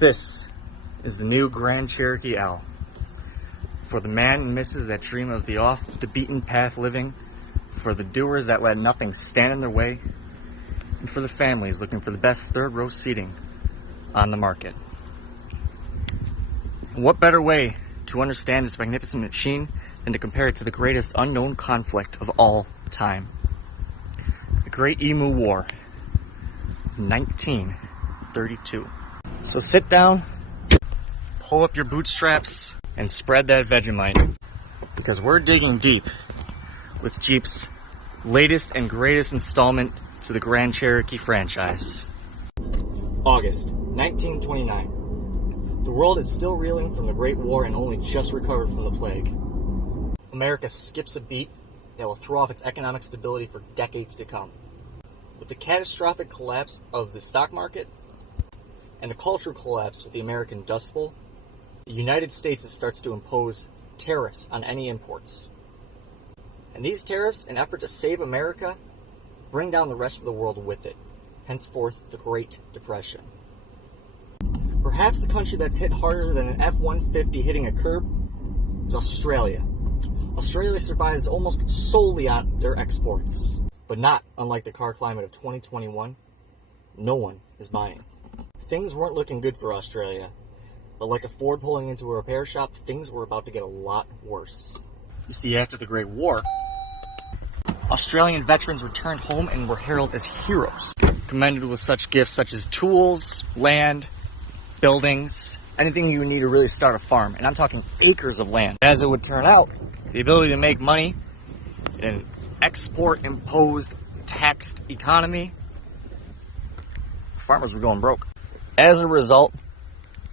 This is the new Grand Cherokee L. For the man and missus that dream of the off-the-beaten-path living, for the doers that let nothing stand in their way, and for the families looking for the best third-row seating on the market. And what better way to understand this magnificent machine than to compare it to the greatest unknown conflict of all time? The Great Emu War of 1932. So sit down, pull up your bootstraps, and spread that Vegemite, because we're digging deep with Jeep's latest and greatest installment to the Grand Cherokee franchise. August 1929. The world is still reeling from the Great War and only just recovered from the plague. America skips a beat that will throw off its economic stability for decades to come. With the catastrophic collapse of the stock market and the cultural collapse of the American Dust Bowl, the United States starts to impose tariffs on any imports. And these tariffs, in an effort to save America, bring down the rest of the world with it. Henceforth, the Great Depression. Perhaps the country that's hit harder than an F-150 hitting a curb is Australia. Australia survives almost solely on their exports. But not unlike the car climate of 2021, no one is buying. Things weren't looking good for Australia, but like a Ford pulling into a repair shop, things were about to get a lot worse. You see, after the Great War, Australian veterans returned home and were heralded as heroes, commended with such gifts such as tools, land, buildings, anything you would need to really start a farm. And I'm talking acres of land. As it would turn out, the ability to make money in an export-imposed, taxed economy, farmers were going broke. As a result,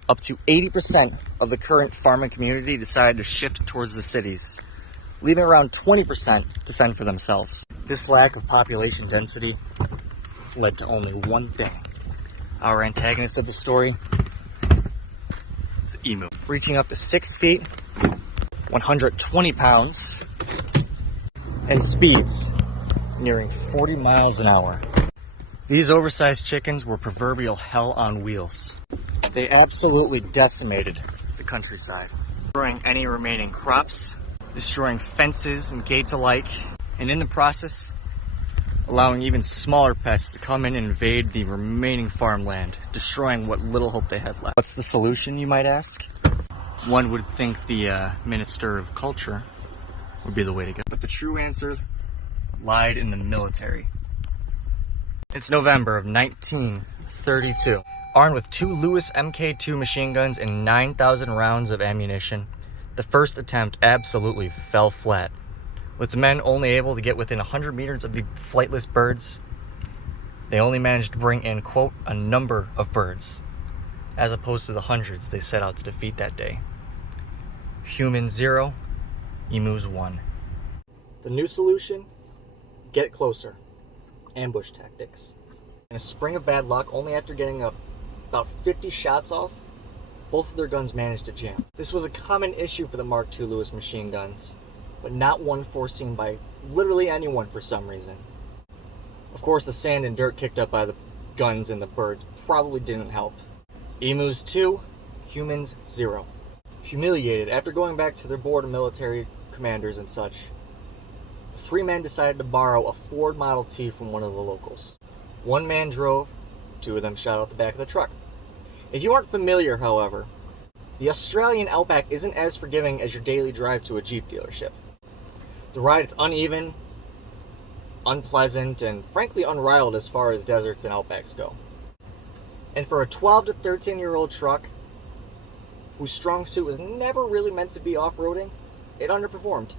up to 80% of the current farming community decided to shift towards the cities, leaving around 20% to fend for themselves. This lack of population density led to only one thing. Our antagonist of the story, the emu, reaching up to 6 feet, 120 pounds, and speeds nearing 40 miles an hour. These oversized chickens were proverbial hell on wheels. They absolutely decimated the countryside, destroying any remaining crops, destroying fences and gates alike, and in the process, allowing even smaller pests to come in and invade the remaining farmland, destroying what little hope they had left. What's the solution, you might ask? One would think the Minister of Culture would be the way to go. But the true answer lied in the military. It's November of 1932. Armed with 2 Lewis Mk2 machine guns and 9,000 rounds of ammunition, the first attempt absolutely fell flat, with the men only able to get within 100 meters of the flightless birds. They only managed to bring in, quote, a number of birds, as opposed to the hundreds they set out to defeat that day. Humans 0, emus 1. The new solution? Get closer. Ambush tactics. In a spring of bad luck, only after getting about 50 shots off, both of their guns managed to jam. This was a common issue for the Mark II Lewis machine guns, but not one foreseen by literally anyone for some reason. Of course, the sand and dirt kicked up by the guns and the birds probably didn't help. Emus 2, humans 0. Humiliated after going back to their board of military commanders and such, the 3 men decided to borrow a Ford Model T from one of the locals. 1 man drove, 2 of them shot out the back of the truck. If you aren't familiar, however, the Australian outback isn't as forgiving as your daily drive to a Jeep dealership. The ride is uneven, unpleasant, and frankly unrivaled as far as deserts and outbacks go. And for a 12 to 13-year-old truck, whose strong suit was never really meant to be off-roading, it underperformed.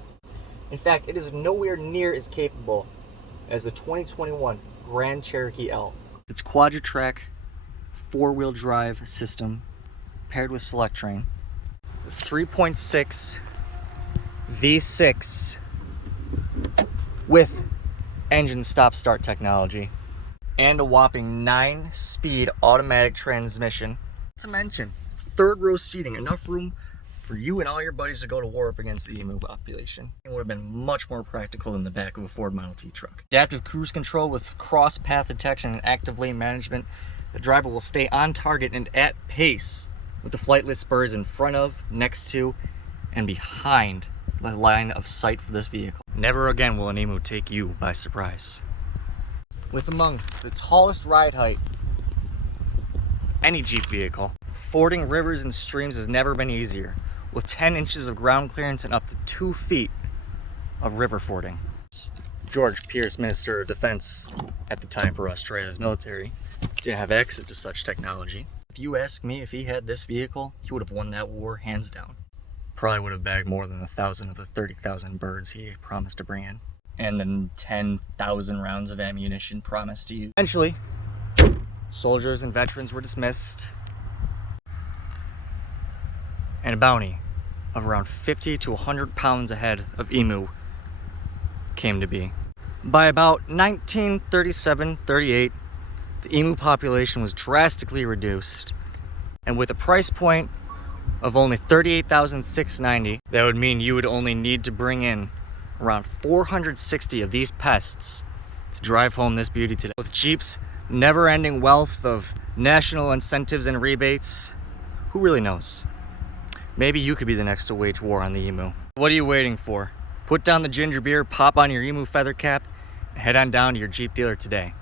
In fact, it is nowhere near as capable as the 2021 Grand Cherokee L. Its quadra-track, 4-wheel drive system, paired with Select Train, the 3.6 V6 with engine stop-start technology, and a whopping 9-speed automatic transmission. Not to mention, third-row seating, enough room for you and all your buddies to go to war up against the emu population. It would have been much more practical than the back of a Ford Model T truck. Adaptive cruise control with cross-path detection and active lane management The driver will stay on target and at pace with the flightless birds in front of, next to, and behind the line of sight for this vehicle. Never again will an emu take you by surprise. With among the tallest ride height any Jeep vehicle, fording rivers and streams has never been easier, with 10 inches of ground clearance and up to 2 feet of river fording. George Pierce, Minister of Defense at the time for Australia's military, didn't have access to such technology. If you ask me, if he had this vehicle, he would have won that war hands down. Probably would have bagged more than 1,000 of the 30,000 birds he promised to bring in, and then 10,000 rounds of ammunition promised to use. Eventually, soldiers and veterans were dismissed, and a bounty of around 50 to 100 pounds a head of emu came to be. By about 1937-38, the emu population was drastically reduced, and with a price point of only $38,690, that would mean you would only need to bring in around 460 of these pests to drive home this beauty today. With Jeep's never-ending wealth of national incentives and rebates, who really knows? Maybe you could be the next to wage war on the emu. What are you waiting for? Put down the ginger beer, pop on your emu feather cap, and head on down to your Jeep dealer today.